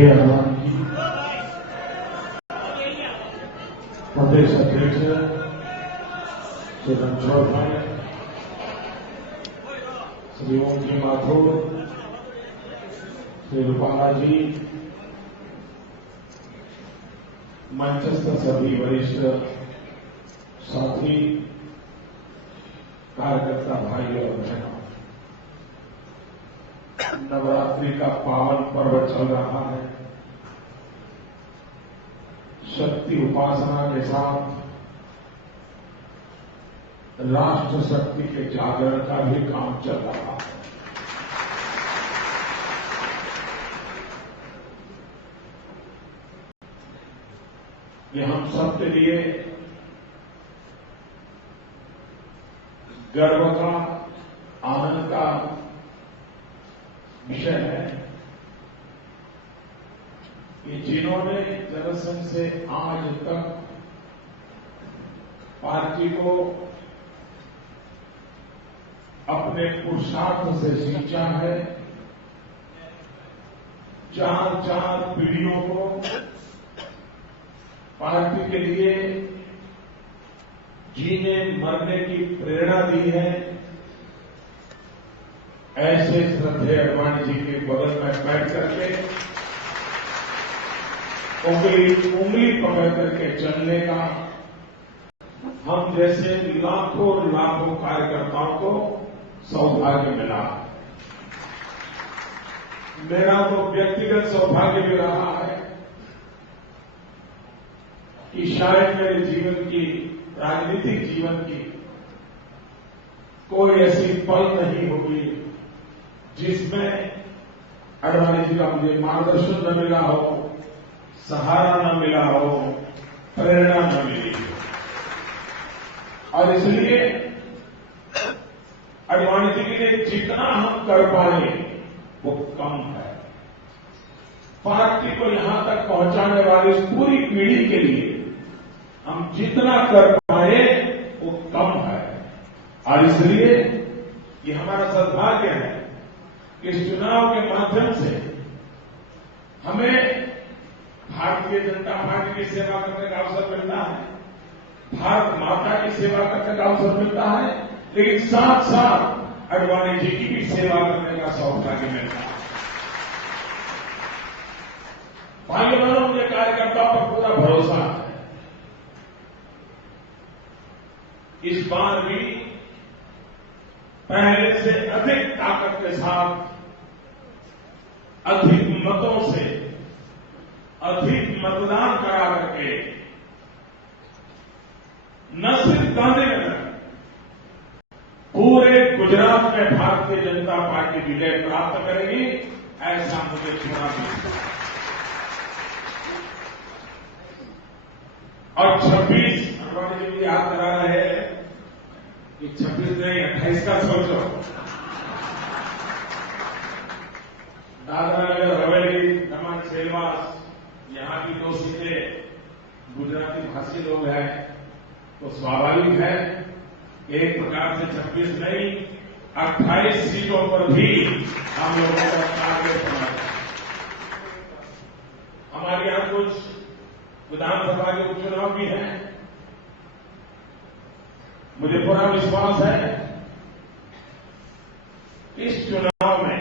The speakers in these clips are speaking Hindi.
श्रद्धेय अडवाणी जी, प्रदेश अध्यक्ष श्री रणछोड़ भाई, श्री ओम जी माथुर, श्री रूपाला जी, मंचस्थ सभी वरिष्ठ साथी, कार्यकर्ता भाई और बहनों, नवरात्रि का पावन पर्व चल रहा है। शक्ति उपासना के साथ राष्ट्र शक्ति के जागरण का भी काम चल रहा है। ये हम सबके लिए गर्व का, आनंद का विषय है कि जिन्होंने जनसंघ से आज तक पार्टी को अपने पुरुषार्थ से सींचा है, 4 पीढ़ियों को पार्टी के लिए जीने मरने की प्रेरणा दी है, ऐसे श्रद्धेय अडवाणी जी के बगल में बैठ करके उंगली पकड़ करके चलने का हम जैसे लाखों कार्यकर्ताओं को सौभाग्य मिला। मेरा तो व्यक्तिगत सौभाग्य भी रहा है कि शायद मेरे जीवन की, राजनीतिक जीवन की कोई ऐसी पल नहीं होगी जिसमें अडवाणी जी का मुझे मार्गदर्शन न मिला हो, सहारा न मिला हो, प्रेरणा न मिली हो। और इसलिए अडवाणी जी के लिए जितना हम कर पाए वो कम है। पार्टी को यहां तक पहुंचाने वाली इस पूरी पीढ़ी के लिए हम जितना कर पाए वो कम है। और इसलिए ये हमारा सद्भाग्य है कि इस चुनाव के माध्यम से हमें भारतीय जनता पार्टी की सेवा करने का अवसर मिलता है, भारत माता की सेवा करने का अवसर मिलता है, लेकिन साथ साथ अडवाणी जी की भी सेवा करने का सौभाग्य मिलता है। भाइयों बहनों, मुझे कार्यकर्ताओं पर पूरा भरोसा है। इस बार भी पहले से अधिक ताकत के साथ, अधिक मतों से, अधिक मतदान करा करके न सिर्फ गांधीनगर, पूरे गुजरात में भारतीय जनता पार्टी विजय प्राप्त करेगी, ऐसा मुझे पूरा विश्वास है। और 26 अडवाणी जी याद करा रहे हैं कि 26 नहीं 28 का सोचो। दादरा नगर हवेली, दमन, सेलवास, यहां की 2 सीटें गुजराती भाषी लोग हैं, तो स्वाभाविक है एक प्रकार से 26 नहीं 28 सीटों पर भी हम लोगों का टारगेट बना है। हमारे यहां कुछ विधानसभा के उपचुनाव भी हैं। मुझे पूरा विश्वास है इस चुनाव में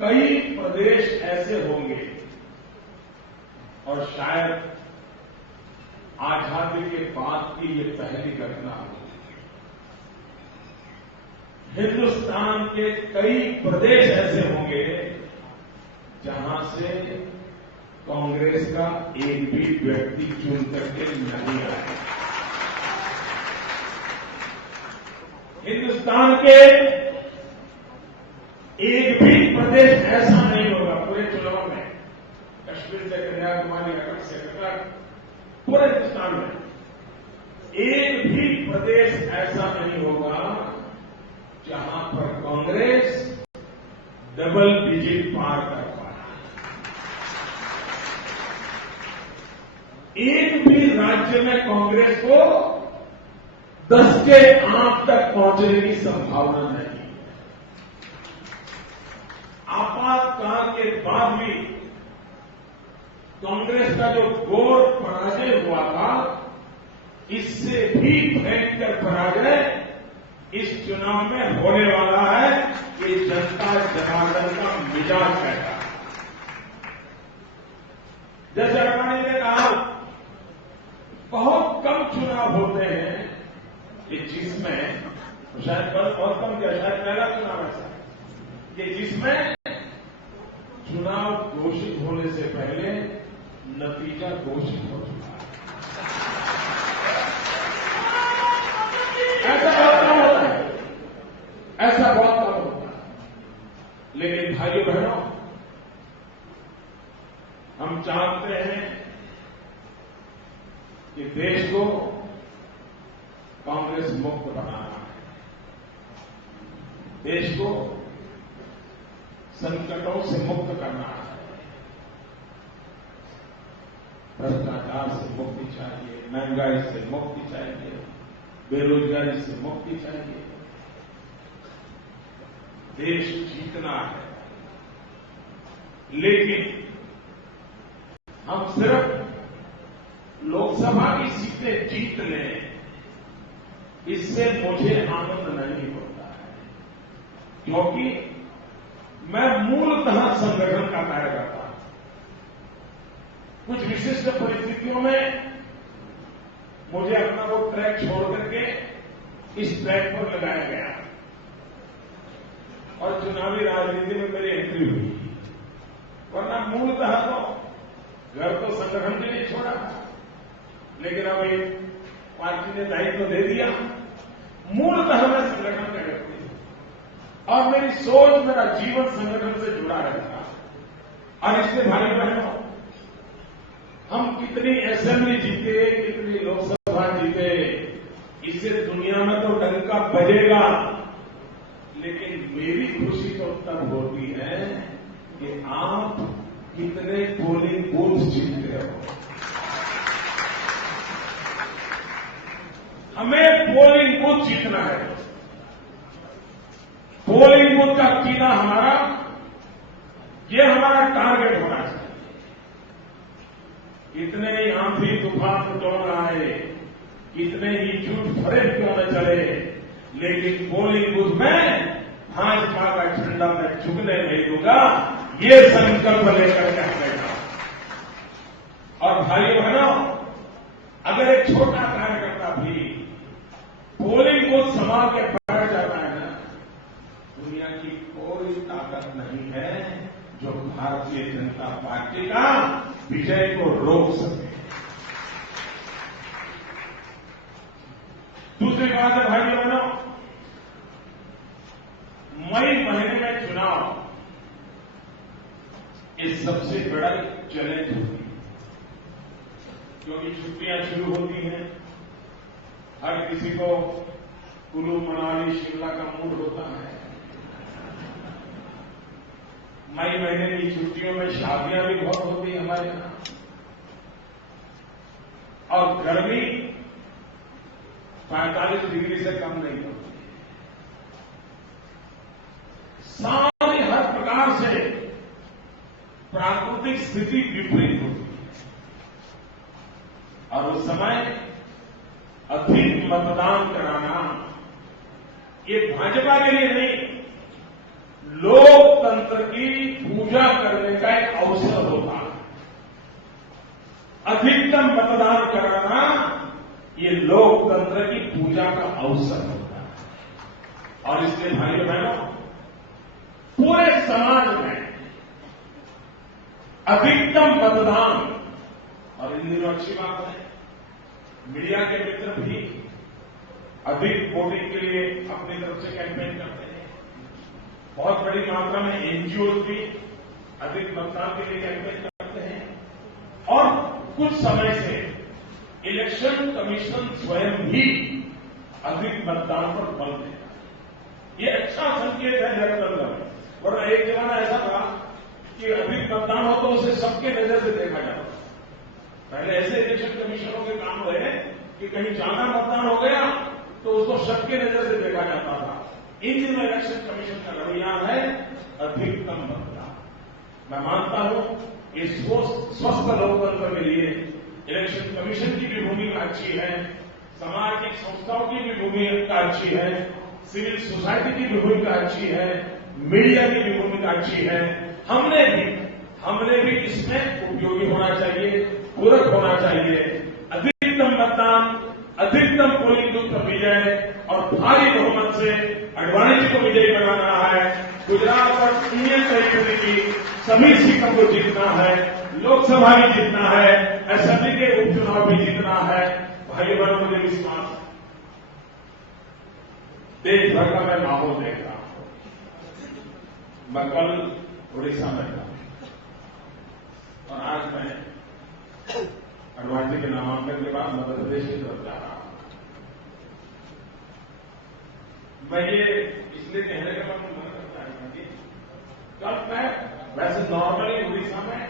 कई प्रदेश ऐसे होंगे और शायद आजादी के बाद की ये पहली घटना होगी। हिंदुस्तान के कई प्रदेश ऐसे होंगे जहां से कांग्रेस का एक भी व्यक्ति चुन करके नहीं आया। हिंदुस्तान के एक भी प्रदेश ऐसा नहीं होगा पूरे चुनाव में, कश्मीर से कन्याकुमारी, अटक से कटक, पूरे हिंदुस्तान में एक भी प्रदेश ऐसा नहीं होगा जहां पर कांग्रेस डबल डिजिट पार कर पाए। एक भी राज्य में कांग्रेस को 10 के आंक तक पहुंचने की संभावना नहीं है। आपात के बाद भी कांग्रेस का जो घोर पराजय हुआ था, इससे भी भयंकर पराजय इस चुनाव में होने वाला है। ये जनता जनार्दन का मिजाज कहता है। जैसे अडवाणी ने कहा, बहुत कम चुनाव होते हैं कि जिसमें, शायद बहुत कम क्या, शायद पहला चुनाव ऐसा है कि जिसमें चुनाव घोषित होने से पहले नतीजा घोषित हो चुका है। ऐसा बहुत कम होता है, ऐसा बहुत कम होता है। लेकिन भाइयों बहनों, हम चाहते हैं कि देश को कांग्रेस मुक्त बनाना है, देश को संकटों से मुक्त करना है, भ्रष्टाचार से मुक्ति चाहिए, महंगाई से मुक्ति चाहिए, बेरोजगारी से मुक्ति चाहिए। देश जीतना है, लेकिन हम सिर्फ लोकसभा की सीटें जीत लें, इससे मुझे आनंद नहीं होता है, क्योंकि मैं मूलतः संगठन का कार्य करता हूं। कुछ विशिष्ट परिस्थितियों में मुझे अपना वो ट्रैक छोड़ करके इस ट्रैक पर लगाया गया और चुनावी राजनीति में मेरी एंट्री हुई, वरना मूलतः तो घर तो संगठन के लिए छोड़ा था, लेकिन अब एक पार्टी ने दायित्व दे दिया। मूलतः मैं संगठन का व्यक्ति हूं और मेरी सोच, मेरा जीवन संगठन से जुड़ा रहता है। और इससे भाई बहनों, हम कितनी असेंबली जीते, कितनी लोकसभा जीते, इससे दुनिया में तो डंका बजेगा, लेकिन मेरी खुशी तो तब होती है कि आप कितने पोलिंग बूथ जीतते हो। हमें पोलिंग बूथ जीतना है। पोलिंग बूथ का जीना हमारा, ये हमारा टारगेट होना चाहिए। कितने ही आंधी तूफान क्यों न आए, कितने ही झूठ फरेब क्यों न चले, लेकिन पोलिंग बूथ में भाजपा का झंडा मैं झुकने नहीं दूंगा, ये संकल्प लेकर के बैठा। और भाइयों बहनों, अगर एक छोटा कार्यकर्ता भी पोलिंग बूथ संभाल के बैठ जाता है ना, दुनिया की कोई ताकत नहीं है जो भारतीय जनता पार्टी का विजय को रोक सके। दूसरी बात है भाइयों बहनों, मई महीने में चुनाव, ये सबसे बड़ा चैलेंज होती है, क्योंकि छुट्टियां शुरू होती हैं। हर किसी को कुल्लू मनाली शिमला का मूड होता है। मई महीने की छुट्टियों में शादियां भी बहुत होती है हमारे यहां, और गर्मी 45 डिग्री से कम नहीं होती। सारी हर प्रकार से प्राकृतिक स्थिति विपरीत होती है, और उस समय अधिक मतदान कराना, ये भाजपा के लिए नहीं, लोकतंत्र की पूजा करने का एक अवसर होता है। अधिकतम मतदान कराना, ये लोकतंत्र की पूजा का अवसर होता है। और इसलिए भाइयों बहनों, पूरे समाज में अधिकतम मतदान, और इन दिनों अच्छी बात है, मीडिया के मित्र भी अधिक वोटिंग के लिए अपनी तरफ से कैंपेन करते हैं। बहुत बड़ी मात्रा में एनजीओ भी अधिक मतदान के लिए कैंपेन करते हैं, और कुछ समय से इलेक्शन कमीशन स्वयं भी अधिक मतदान पर बल देता है। ये अच्छा संकेत है जनतंत्र में। वरना एक जमाना ऐसा था कि अधिक मतदान हो तो उसे सबके नजर से देखा जाता। पहले ऐसे इलेक्शन कमीशनों के काम रहे कि कहीं ज्यादा मतदान हो गया तो उसको सबके नजर से देखा जाता था। इन दिनों इलेक्शन कमीशन का रवैया है अधिकतम मतदान। मैं मानता हूं इस स्वस्थ लोकतंत्र के लिए इलेक्शन कमीशन की भी भूमिका अच्छी है, सामाजिक संस्थाओं की भी भूमिका अच्छी है, सिविल सोसाइटी की भी भूमिका अच्छी है, मीडिया की भी भूमिका अच्छी है। हमने भी इसमें उपयोगी होना चाहिए, पूरक होना चाहिए। अधिकतम मतदान, अधिकतम पोलिंग बूथ पर विजय और भारी बहुमत से आडवाणी जी को विजयी बनाना है। गुजरात और यूनियन टेरिटरी की सभी सीटों को जीतना है, लोकसभा भी जीतना है, असेंबली के उपचुनाव भी जीतना है। भाइयों बहनों, मुझे विश्वास, देश भर का मैं माहौल देख रहा हूं। मैं कल उड़ीसा में था और आज मैं आडवाणी जी के नामांकन के बाद मध्य प्रदेश की तरफ जा रहा हूं। मैं ये इसलिए कहने का मन करता है कि कल मैं वैसे नॉर्मली उड़ीसा में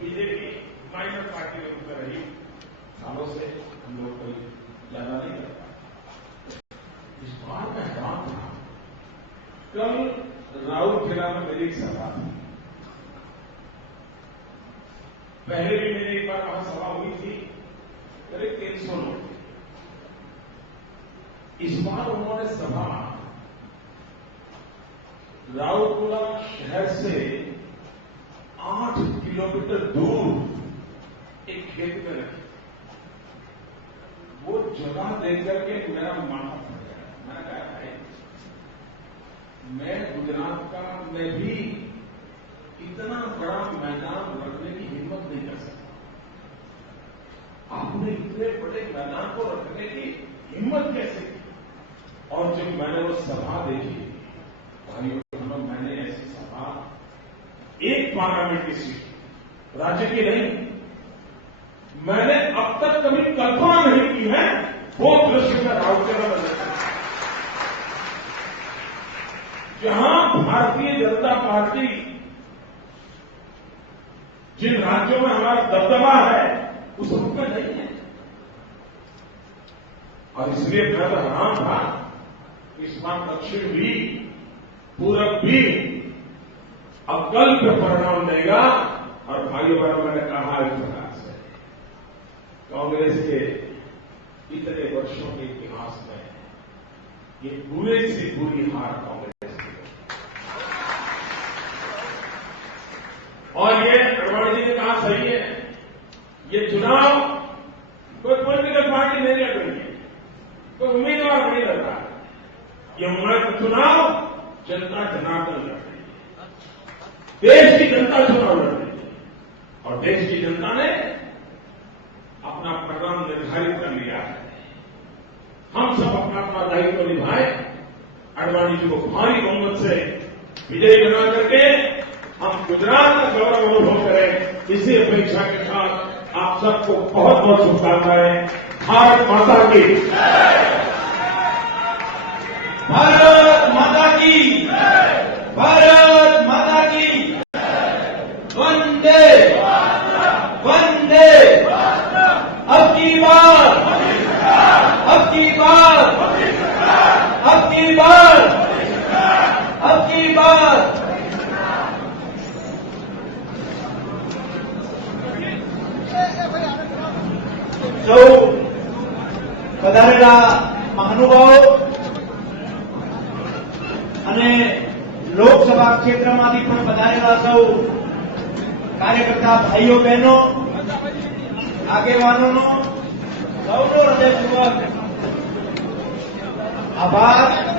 बीजेपी माइनर पार्टी के रूप में रही, सालों से हम लोग कोई ज्यादा नहीं करता। इस बार मैं हैरान था। कल राउरकेला में मेरी एक सभा थी। पहले भी मेरी एक बार वहां सभा हुई थी, करीब 300 लोग। इस बार उन्होंने सभा राउरकेला शहर से 8 किलोमीटर दूर एक खेत में रखी। वो जगह देख करके मेरा माथा फट गया। मैंने कहा भाई, मैं गुजरात का मैं भी इतना बड़ा मैदान रखने की हिम्मत नहीं कर सकता। आपने इतने बड़े मैदान को रखने की हिम्मत कैसे की? और जब मैंने वो सभा देखी, भाइयों बहनों, मैंने ऐसी सभा एक पार्लियामेंट की सीट, राज्य की नहीं, मैंने अब तक कभी कल्पना नहीं की है। वो दृश्य में राउरकेला में देखा, जहां भारतीय जनता पार्टी जिन राज्यों में हमारा दबदबा है उस रूप में नहीं है। और इसलिए मैं तो हैरान था, इस बार दक्षिण भी पूरब भी अकल पे परिणाम देगा। और भाइयों बहनों, मैंने कहा इस प्रकार से कांग्रेस के इतने वर्षों के इतिहास में ये बुरे से बुरी हार कांग्रेस की। और ये आडवाणी जी ने कहा सही है, ये चुनाव कोई पॉलिटिकल पार्टी नहीं लड़ रही है, कोई उम्मीदवार नहीं लड़ रहा है। ये चुनाव जनता जनार्दन लड़ रही है, देश की जनता चुनाव लड़ रही है। और देश की जनता ने अपना परिणाम निर्धारित कर लिया है। हम सब अपना अपना दायित्व निभाएं, आडवाणी जी को भारी बहुमत से विजयी बना करके हम गुजरात का गौरव अनुभव करें। इसी अपेक्षा के साथ आप सबको बहुत बहुत शुभकामनाएं। भारत माता की, भारत माता की, भारत माता की, वंदे वंदे। अब की बार, अब की बार, अब की बार, अब की बार। સૌ પધારેલા મહાનુભાવો અને લોકસભા ક્ષેત્રમાંથી પણ પધારેલા સૌ કાર્યકર્તા ભાઈઓ બહેનો, આગેવાનોનો સૌનો હૃદયપૂર્વક આભાર.